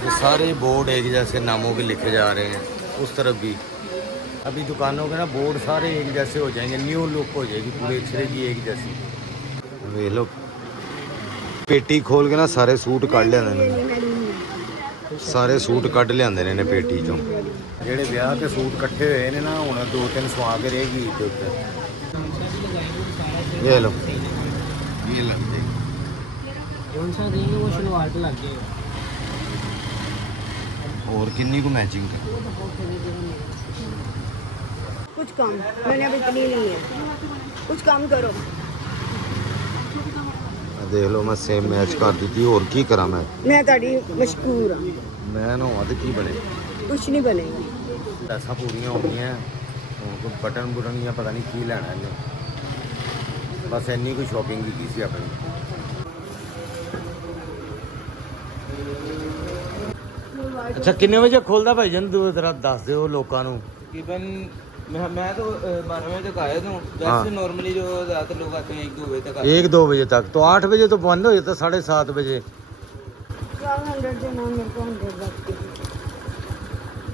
ये सारे बोर्ड एक जैसे नामों के लिखे जा रहे हैं, उस तरफ भी अभी दुकानों के ना बोर्ड सारे एक जैसे हो जाएंगे, न्यू लुक हो जाएगी पूरे इछरे की एक जैसी। वे लो पेटी खोल के ना सारे सूट कढ़ लिया ये नहीं, मेरी नहीं। ਸਾਰੇ ਸੂਟ ਕੱਢ ਲਿਆਂਦੇ ਨੇ ਪੇਟੀ ਚੋਂ। ਜਿਹੜੇ ਵਿਆਹ ਤੇ ਸੂਟ ਇਕੱਠੇ ਹੋਏ ਨੇ ਨਾ, ਹੁਣ 2-3 ਸਵਾ ਕੇ ਰਹੇਗੀ ਦੇ ਉੱਤੇ। ਇਹ ਲੋ ਇਹ ਲੱਗਦੇ कौन सा देंगे वो शलवार पे लग जाएगा। ਹੋਰ ਕਿੰਨੀ ਕੁ ਮੈਚਿੰਗ ਹੈ। कुछ कम, मैंने अब इतनी नहीं है, कुछ कम करो। ਦੇਖ ਲਓ ਮੈਂ ਸੇਮ ਮੈਚ ਕਰ ਦਿੱਤੀ, ਹੋਰ ਕੀ ਕਰਾਂ ਮੈਂ मैं ताड़ी मशहूर हाँ, ਮੈਂ ਨਾ ਹੋਵਾਂ ਤੇ ਕੀ ਬਣੇ। कुछ नहीं बनेगा। ਪੈਸਾ ਪੂਰੀਆਂ ਹੋ ਗਈਆਂ, ਹੁਣ ਕੋਈ ਬਟਨ ਬੁਟਨ ਜਾਂ ਪਤਾ ਨਹੀਂ ਕੀ ਲੈਣਾ ਇਹਨੇ। ਬਸ ਇੰਨੀ ਕੋਈ ਸ਼ਾਪਿੰਗ ਕੀਤੀ ਸੀ ਆਪਣੀ। ਅੱਛਾ ਕਿੰਨੇ ਵਜੇ ਖੁੱਲਦਾ ਭਾਈ ਜਨ, ਤੂੰ ਜ਼ਰਾ ਦੱਸ ਦਿਓ ਲੋਕਾਂ ਨੂੰ। तकरीबन मैं तो 12 बजे तक आया था। हाँ। वैसे नॉर्मली जो ज़्यादातर लोग आते हैं 1-2 बजे तक आते 1-2 बजे तक, तो 8 बजे तो बंद हो जाता, 7:30 बजे। 100 देना मेरे को, 100 रख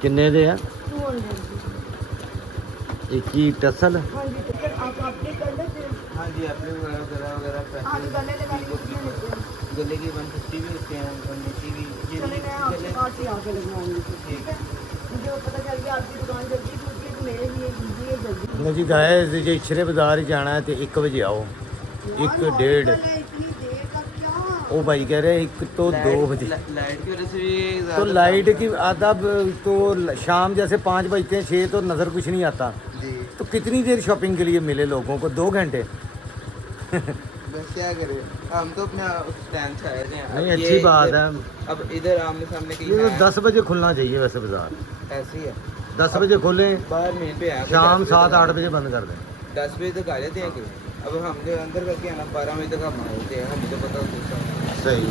किन्ने दे है? 200। एक ही टसल। हाँ जी, तो फिर आप अपने कर लेते हैं। हैं। हाँ जी, एप्पल वगैरह हाँ, तो गले लगा के कितने लेते हैं? गले की 150 भी होते हैं, 180 भी। चले मैं आपके पास ही आके लगवाऊंगी, ठीक है? मुझे वो पता चल गया आपकी दुकान जल्दी खुलती है, तो मेरे लिए कीजिए जल्दी। ਲੋ ਜੀ ਗਾਇਸ, ਜੇ ਇਛਰੇ ਬਾਜ਼ਾਰ ਹੀ ਜਾਣਾ ਹੈ ਤੇ 1 ਵਜੇ ਆਓ। 1-1:30 इतनी देर का क्या? ਉਹ ਭਾਈ ਕਹਿ ਰਹੇ 1 ਤੋਂ 2 बजे। लाइट की वजह से भी तो ज़्यादा लाइट की आदब तो शाम जैसे 5 बजते हैं 6 तो नज़र कुछ नहीं आता, जी। तो कितनी देर शॉपिंग के लिए मिले लोगों को? 2 घंटे। बस क्या करें, हम तो अपने स्टैंड से आए थे। अब नहीं, ये अच्छी बात इधर- है। अब इधर आमने सामने कहीं ये तो है, 10 बजे खुलना चाहिए वैसे बाजार। ऐसे ही है। 10 बजे खोलें, बाहर मेन पे है, शाम 10 7-8 बजे बंद कर दें। 10 बजे तक आ जाते हैं कि अब हम जो अंदर करके आना 12 बजे तक हम आते हैं, हमें तो पता होता है। सही।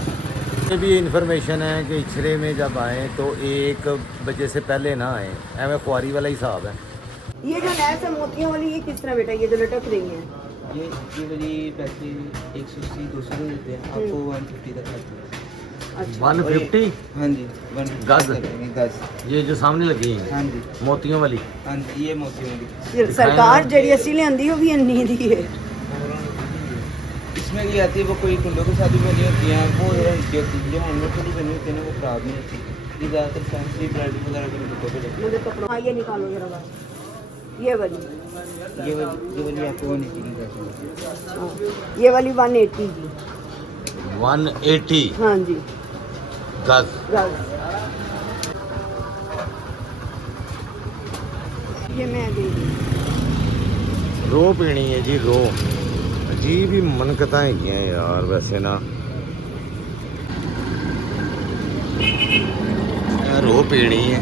ये भी इन्फॉर्मेशन है कि इछरे में जब आएँ तो 1 बजे से पहले ना आएँ, एवं खुआरी वाला हिसाब है। ये जो नैस है मोतियों वाली, ये किस तरह बेटा, ये जो लटक रही है? ये वाली पैसे 180-200 में देते हैं, आपको 150 तक आते हैं। अच्छा, 150 हाँ जी, 150 गज? तक लगेंगे, गज। ये जो सामने लगी है हाँ जी, मोतियों वाली। हाँ जी, ये मोती वाली। ये सरकार जड़ी असली लेंदी हो भी अन्नी दी है। इसमें ये आती है, वो कोई कुंडों के साथ भी बनी होती हैं, वो जरा नीचे होती है। जो हैंडमेड वाली बनी होती है ना, वो खराब नहीं होती। ये ज़्यादातर फैंसी ब्रांड वगैरह के दुकानों पे लगती मुझे कपड़ा, हाँ ये निकालो जरा बाहर, ये वाली। है। ये वाली आपको वो नहीं चाहिए। हाँ, ये वाली 180 की। 180 हाँ जी, गज। गज। ये मैं दे दी। रो पीनी है जी, रो। अजीब ही मनकता है यार वैसे ना, रो पीनी है।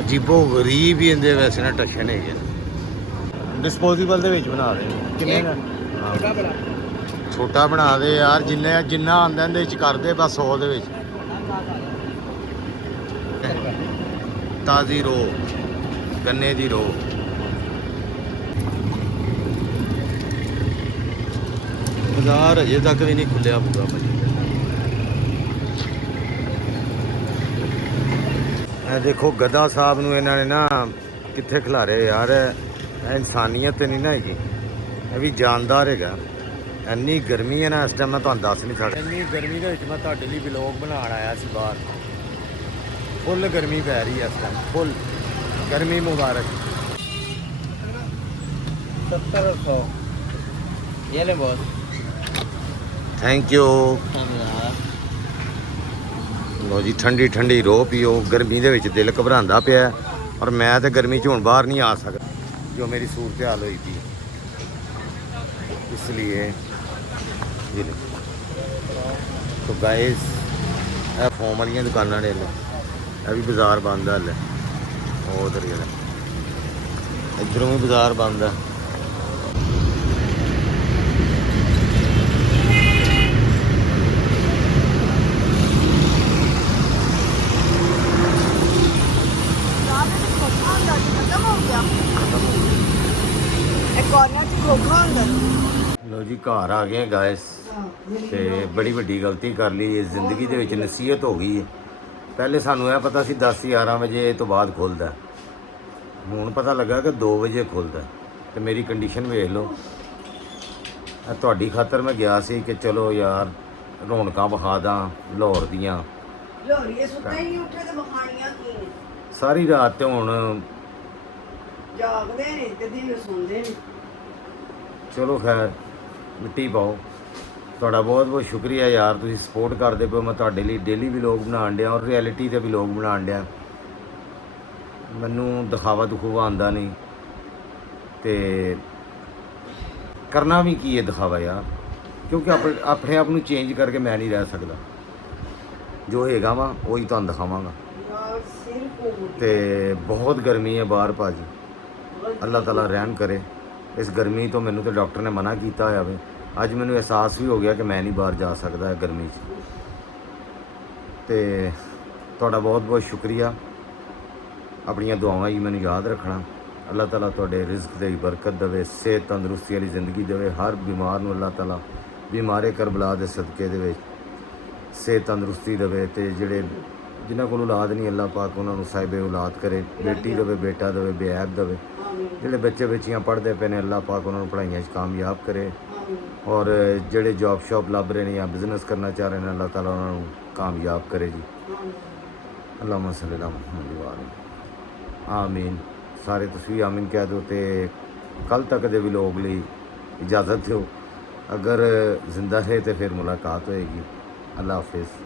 ਅਜੀਬੋ ਗਰੀਬ ਹੀ ਇਹਦੇ ਵੈਸੇ ਨਾ ਟਸ਼ਨ ਹੈਗੇ। ਡਿਸਪੋਜ਼ੇਬਲ ਦੇ ਵਿੱਚ ਬਣਾ ਦੇ ਕਿੰਨੇ ਦਾ? छोटा बड़ा ਛੋਟਾ ਬਣਾ ਦੇ ਯਾਰ, ਜਿੰਨਾ ਆਂਦਾ ਇਹਦੇ ਵਿੱਚ ਕਰ ਦੇ ਬਸ 100 ਦੇ ਵਿੱਚ। ਤਾਜ਼ੀ ਰੋ, ਗੰਨੇ ਦੀ ਰੋ। ਬਾਜ਼ਾਰ ਅਜੇ ਤੱਕ ਵੀ ਨਹੀਂ ਖੁੱਲਿਆ ਪੂਰਾ ਭਾਜੀ। ਇਹ ਦੇਖੋ ਗਦਾ ਸਾਹਿਬ ਨੂੰ ਇਹਨਾਂ ਨੇ ਨਾ ਕਿੱਥੇ ਖਿਲਾਰੇ ਯਾਰ। ਇਹ ਇਨਸਾਨੀਅਤ ਤੇ ਨਹੀਂ ਨਾ ਹੈਗੀ, ਇਹ ਵੀ ਜਾਨਦਾਰ ਹੈਗਾ। ਇੰਨੀ ਗਰਮੀ ਹੈ ਨਾ ਇਸ ਟਾਈਮ, ਮੈਂ ਤੁਹਾਨੂੰ ਦੱਸ ਨਹੀਂ ਸਕਦਾ। ਇੰਨੀ ਗਰਮੀ ਦੇ ਵਿੱਚ ਮੈਂ ਤੁਹਾਡੇ ਲਈ ਵਲੌਗ ਬਣਾਉਣ ਆਇਆ ਸੀ ਬਾਹਰ। ਫੁੱਲ ਗਰਮੀ ਪੈ ਰਹੀ ਹੈ ਇਸ ਟਾਈਮ, ਫੁੱਲ ਗਰਮੀ ਮੁਬਾਰਕ। 70 और 100 ये ले बॉस ਥੈਂਕ ਯੂ। ਲੋ ਜੀ ਠੰਡੀ ਠੰਡੀ ਰੋ ਪੀਓ। ਗਰਮੀ ਦੇ ਵਿੱਚ ਦਿਲ ਘਬਰਾਉਂਦਾ ਪਿਆ ਔਰ ਮੈਂ ਤੇ ਗਰਮੀ 'ਚ ਹੁਣ ਬਾਹਰ ਨਹੀਂ ਆ ਸਕਦਾ ਜੋ ਮੇਰੀ ਸੂਰਤ ਹਾਲ ਹੋਈ ਪਈ, ਇਸ ਲਈ ये तो गाइस ਇਹ ਫੋਮ ਵਾਲੀਆਂ ਦੁਕਾਨਾਂ ਨੇ ਇਹ ਵੀ ਬਾਜ਼ਾਰ ਬੰਦ ਹੈ ਹਲੇ। ਉਹ ਉਧਰ ਗਿਆ ਇੱਧਰੋਂ ਵੀ ਬਾਜ਼ਾਰ ਬੰਦ ਹੈ। ਲੋ ਜੀ ਘਰ ਆ ਗਏ ਗਾਇਸ ਤੇ ਬੜੀ ਵੱਡੀ ਗਲਤੀ ਕਰ ਲਈ ਇਸ ਜ਼ਿੰਦਗੀ ਦੇ ਵਿੱਚ। ਨਸੀਹਤ ਹੋ ਗਈ ਹੈ। ਪਹਿਲੇ ਸਾਨੂੰ ਇਹ ਪਤਾ ਸੀ 10-11 ਵਜੇ ਤੋਂ ਬਾਅਦ ਖੁੱਲਦਾ, ਹੁਣ ਪਤਾ ਲੱਗਾ ਕਿ 2 ਵਜੇ ਖੁੱਲਦਾ। ਤੇ ਮੇਰੀ ਕੰਡੀਸ਼ਨ ਵੇਖ ਲਓ। ਇਹ ਤੁਹਾਡੀ ਖਾਤਰ ਮੈਂ ਗਿਆ ਸੀ ਕਿ ਚਲੋ ਯਾਰ ਰੌਣਕਾਂ ਵਿਖਾ ਦਾਂ ਲਾਹੌਰ ਦੀਆਂ। ਲੋਰੀਏ ਸੁੱਤੇ ਹੀ ਨਹੀਂ ਉੱਠੇ ਤੇ ਬਖਾਣੀਆਂ ਕੀ ਨੇ? ਸਾਰੀ ਰਾਤ ਤੇ ਹੁਣ ਜਾਗਦੇ ਨੇ ਤੇ ਦਿਨ ਸੌਂਦੇ ਨੇ। ਚਲੋ ਖੈਰ ਮਿੱਟੀ ਪਾਓ। ਤੁਹਾਡਾ ਬਹੁਤ ਬਹੁਤ ਸ਼ੁਕਰੀਆ ਯਾਰ, ਤੁਸੀਂ ਸਪੋਰਟ ਕਰਦੇ ਪਏ। ਮੈਂ ਤੁਹਾਡੇ ਲਈ ਡੇਲੀ ਵਲੌਗ ਬਣਾਉਣ ਡਿਆ ਔਰ ਰਿਐਲਿਟੀ ਤੇ ਵਲੌਗ ਬਣਾਉਣ ਡਿਆ। ਮੈਨੂੰ ਦਿਖਾਵਾ ਦੁਖਾਵਾ ਆਉਂਦਾ ਨਹੀਂ ਤੇ ਕਰਨਾ ਵੀ ਕੀ ਹੈ ਦਿਖਾਵਾ ਯਾਰ, ਕਿਉਂਕਿ ਆਪਣੇ ਆਪ ਨੂੰ ਚੇਂਜ ਕਰਕੇ ਮੈਂ ਨਹੀਂ ਰਹਿ ਸਕਦਾ। ਜੋ ਹੈਗਾ ਵਾ ਉਹੀ ਤੁਹਾਨੂੰ ਦਿਖਾਵਾਂਗਾ। ਤੇ ਬਹੁਤ ਗਰਮੀ ਹੈ ਬਾਹਰ ਭਾਜੀ, ਅੱਲਾਹ ਤਾਲਾ ਰਹਿਮ ਕਰੇ। ਇਸ ਗਰਮੀ ਤੋਂ ਮੈਨੂੰ ਤੇ ਡਾਕਟਰ ਨੇ ਮਨਾ ਕੀਤਾ ਹੋਇਆ ਵੇ। ਅੱਜ ਮੈਨੂੰ ਅਹਿਸਾਸ ਵੀ ਹੋ ਗਿਆ ਕਿ ਮੈਂ ਨਹੀਂ ਬਾਹਰ ਜਾ ਸਕਦਾ ਗਰਮੀ 'ਚ। ਤੇ ਤੁਹਾਡਾ ਬਹੁਤ ਬਹੁਤ ਸ਼ੁਕਰੀਆ। ਆਪਣੀਆਂ ਦੁਆਵਾਂ ਹੀ ਮੈਨੂੰ ਯਾਦ ਰੱਖਣਾ। ਅੱਲਾਹ ਤਾਲਾ ਤੁਹਾਡੇ ਰਿਜ਼ਕ ਦੇ ਬਰਕਤ ਦੇਵੇ, ਸਿਹਤ ਤੰਦਰੁਸਤੀ ਵਾਲੀ ਜ਼ਿੰਦਗੀ ਦੇਵੇ। ਹਰ ਬਿਮਾਰ ਨੂੰ ਅੱਲਾਹ ਤਾਲਾ ਬਿਮਾਰੇ ਕਰਬਲਾ ਦੇ ਸਦਕੇ ਦੇ ਵਿੱਚ ਸਿਹਤ ਤੰਦਰੁਸਤੀ ਦੇਵੇ। ਤੇ ਜਿਹੜੇ ਜਿਨ੍ਹਾਂ ਕੋਲ ਔਲਾਦ ਨਹੀਂ ਅੱਲਾਹ ਪਾਕ ਉਹਨਾਂ ਨੂੰ ਸਾਹਿਬ ਔਲਾਦ ਕਰੇ, ਬੇਟੀ ਦੇਵੇ, ਬੇਟਾ ਦੇਵੇ, ਬੇਅਬ ਦੇਵੇ। ਜਿਹੜੇ ਬੱਚੇ ਬੱਚੀਆਂ ਪੜ੍ਹਦੇ ਪਏ ਨੇ ਅੱਲਾਹ ਪਾਕ ਉਹਨਾਂ ਨੂੰ ਪੜ੍ਹਾਈਆਂ 'ਚ ਕਾਮਯਾਬ ਕਰੇ। ਔਰ ਜਿਹੜੇ ਜੌਬ ਸ਼ੌਪ ਲੱਭ ਰਹੇ ਨੇ ਜਾਂ ਬਿਜ਼ਨਸ ਕਰਨਾ ਚਾਹ ਰਹੇ ਨੇ ਅੱਲਾਹ ਤਾਲਾ ਉਹਨਾਂ ਨੂੰ ਕਾਮਯਾਬ ਕਰੇ ਜੀ। ਅੱਲਾਹੁਮਾ ਸੱਲੀ ਅਲਾ ਮੁਹੰਮਦ व आले ਆਮੀਨ। ਸਾਰੇ ਤੁਸੀਂ ਵੀ ਆਮੀਨ ਕਹਿ ਦਿਓ। ਤੇ ਕੱਲ੍ਹ ਤੱਕ ਦੇ ਵਲੌਗ ਲਈ ਇਜਾਜ਼ਤ ਦਿਓ। ਅਗਰ ਜ਼ਿੰਦਾ ਹੈ ਤੇ ਫਿਰ ਮੁਲਾਕਾਤ ਹੋਏਗੀ। ਅੱਲਾਹ ਹਾਫਿਜ਼।